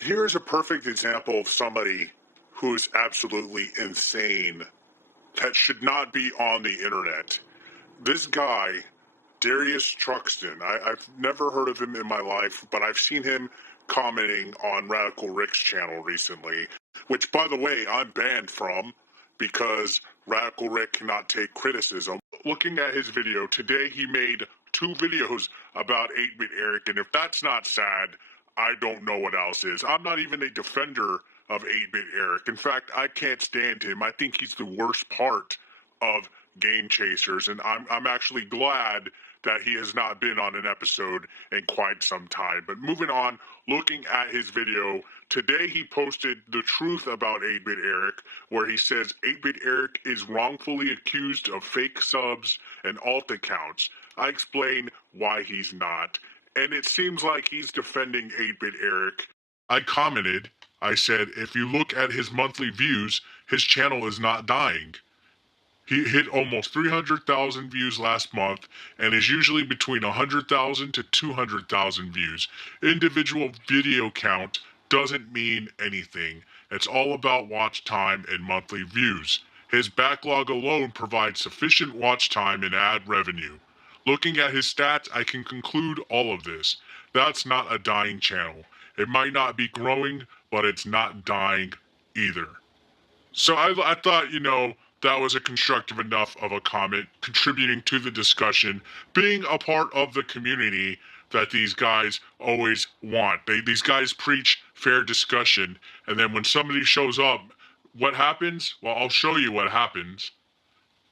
Here is a perfect example of somebody who is absolutely insane that should not be on the internet. This guy, Darius Truxton, I've never heard of him in my life, but I've seen him commenting on Radical Rick's channel recently, which, by the way, I'm banned from because Radical Rick cannot take criticism. Looking at his video today, he made 2 videos about 8-Bit Eric, and if that's not sad, I don't know what else is. I'm not even a defender of 8-Bit Eric. In fact, I can't stand him. I think he's the worst part of Game Chasers, and I'm actually glad that he has not been on an episode in quite some time. But moving on, looking at his video, today he posted the truth about 8-Bit Eric, where he says 8-Bit Eric is wrongfully accused of fake subs and alt accounts. I explain why he's not, and it seems like he's defending 8-Bit Eric. I commented, I said, if you look at his monthly views, his channel is not dying. He hit almost 300,000 views last month and is usually between 100,000 to 200,000 views. Individual video count doesn't mean anything. It's all about watch time and monthly views. His backlog alone provides sufficient watch time and ad revenue. Looking at his stats, I can conclude all of this. That's not a dying channel. It might not be growing, but it's not dying either. So I thought, that was a constructive enough of a comment, contributing to the discussion, being a part of the community that these guys always want. These guys preach fair discussion, and then when somebody shows up, what happens? Well, I'll show you what happens.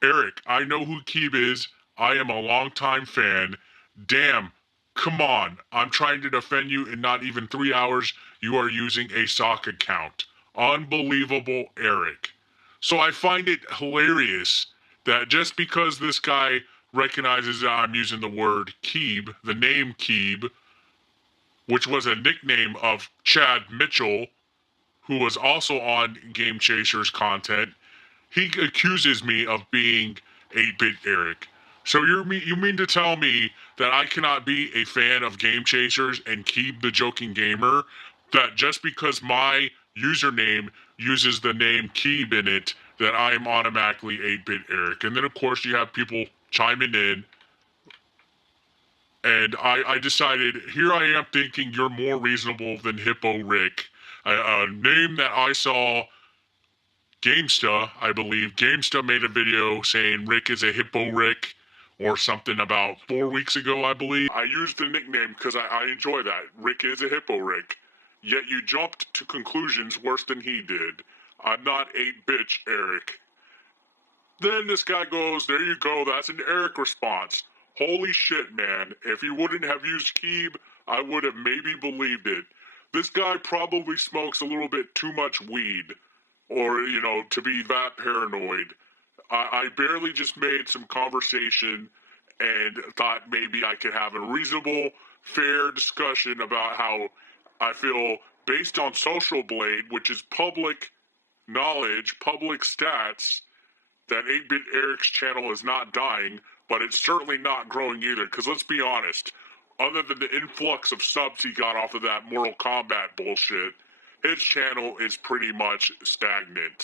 Eric, I know who Keeb is. I am a longtime fan. Damn, come on. I'm trying to defend you in not even 3 hours. You are using a sock account. Unbelievable, Eric. So I find it hilarious that just because this guy recognizes that I'm using the word Keeb, the name Keeb, which was a nickname of Chad Mitchell, who was also on Game Chasers content, he accuses me of being 8-Bit Eric. So you mean to tell me that I cannot be a fan of Game Chasers and Keeb the Joking Gamer? That just because my username uses the name Keeb in it, that I am automatically 8-Bit Eric? And then of course you have people chiming in, and I decided, here I am thinking you're more reasonable than Hippo Rick, a name that I saw Gamesta, I believe. Gamesta made a video saying Rick is a Hippo Rick or something about 4 weeks ago, I believe. I used the nickname because I enjoy that. Rick is a Hippo Rick. Yet you jumped to conclusions worse than he did. I'm not 8-Bitch Eric. Then this guy goes, there you go, that's an Eric response. Holy shit, man. If you wouldn't have used Keeb, I would have maybe believed it. This guy probably smokes a little bit too much weed, or, to be that paranoid. I barely just made some conversation and thought maybe I could have a reasonable, fair discussion about how I feel based on Social Blade, which is public knowledge, public stats, that 8-Bit Eric's channel is not dying, but it's certainly not growing either. Because let's be honest, other than the influx of subs he got off of that Mortal Kombat bullshit, his channel is pretty much stagnant.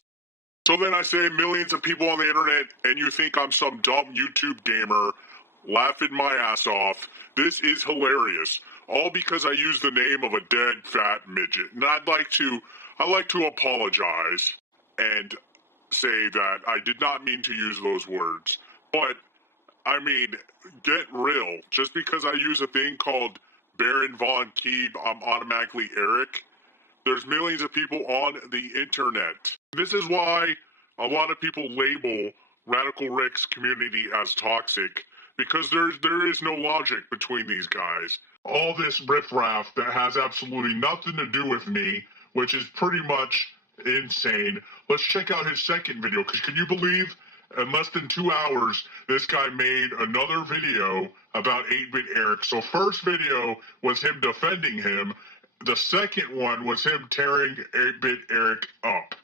So then I say millions of people on the internet, and you think I'm some dumb YouTube gamer laughing my ass off. This is hilarious. All because I use the name of a dead fat midget. And I'd like to apologize and say that I did not mean to use those words. But, I mean, get real. Just because I use a thing called Baron Von Keeb, I'm automatically Eric. There's millions of people on the internet. This is why a lot of people label Radical Rick's community as toxic, because there is no logic between these guys. All this riffraff that has absolutely nothing to do with me, which is pretty much insane. Let's check out his second video, because can you believe in less than 2 hours, this guy made another video about 8-Bit Eric. So first video was him defending him. The second one was him tearing 8-Bit Eric up.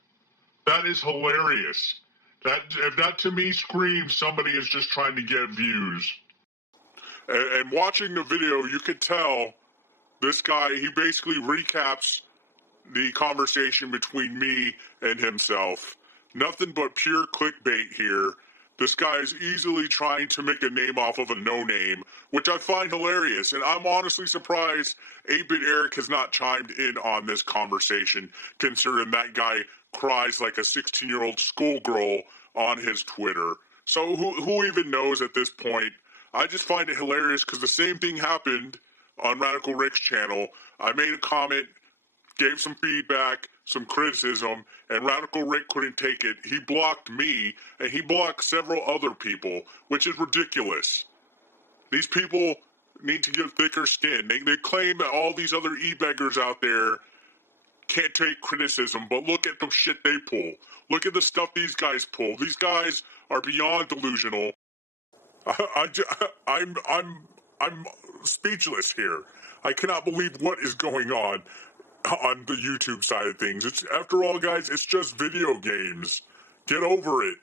That is hilarious. That to me screams somebody is just trying to get views. And watching the video, you could tell this guy, he basically recaps the conversation between me and himself. Nothing but pure clickbait here. This guy is easily trying to make a name off of a no-name, which I find hilarious, and I'm honestly surprised 8-Bit Eric has not chimed in on this conversation, considering that guy cries like a 16-year-old schoolgirl on his Twitter. So who even knows at this point? I just find it hilarious because the same thing happened on Radical Rick's channel. I made a comment, gave some feedback, some criticism, and Radical Rick couldn't take it. He blocked me, and he blocked several other people, which is ridiculous. These people need to get thicker skin. They claim that all these other e-beggars out there can't take criticism, but look at the shit they pull. Look at the stuff these guys pull. These guys are beyond delusional. I'm speechless here. I cannot believe what is going on the YouTube side of things. It's, after all, guys, it's just video games. Get over it.